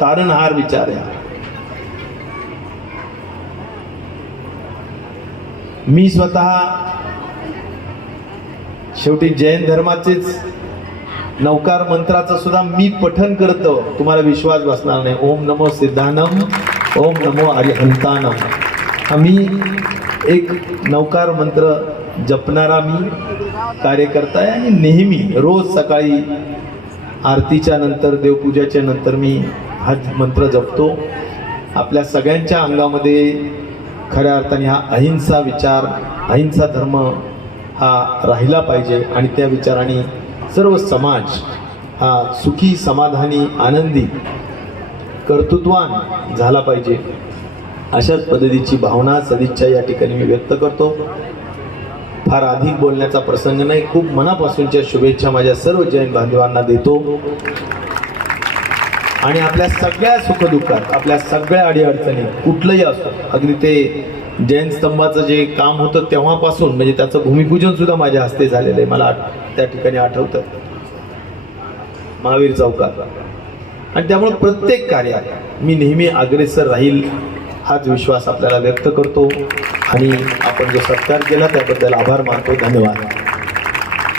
तारणहार विचार आहे. मी स्वतः शेवटी जैन धर्माचेच नवकार मंत्राचं सुद्धा मी पठन करतो. तुम्हाला विश्वास बसणार नाही. ओम नमो सिद्धानम, ओम नमो अरिहंतानम. हा मी एक नवकार मंत्र जपणारा मी कार्यकर्ता आहे आणि नेहमी रोज सकाळी आरतीच्या नंतर देवपूजाच्या नंतर मी हा मंत्र जपतो. आपल्या सगळ्यांच्या अंगामध्ये खऱ्या अर्थाने हा अहिंसा विचार, अहिंसा धर्म हा राहिला पाहिजे आणि त्या विचाराने सर्व समाज हा सुखी, समाधानी, आनंदी, कर्तृत्वान झाला पाहिजे. अशाच पद्धतीची भावना, सदिच्छा या ठिकाणी मी व्यक्त करतो. फार अधिक बोलण्याचा प्रसंग नाही. खूप मनापासूनच्या शुभेच्छा माझ्या सर्व जैन बांधवांना देतो आणि आपल्या सगळ्या सुखदुःखात, आपल्या सगळ्या अडीअडचणी कुठलंही असो, अगदी ते जैन स्तंभाचं जे काम होतं तेव्हापासून, म्हणजे त्याचं भूमिपूजन सुद्धा माझ्या हस्ते झालेलं आहे. मला त्या ठिकाणी आठवतं महावीर चौकात. आणि त्यामुळे प्रत्येक कार्यात मी नेहमी अग्रेसर राहील हाच विश्वास आपल्याला व्यक्त करतो आणि आपण जो सत्कार केला त्याबद्दल आभार मानतो. धन्यवाद.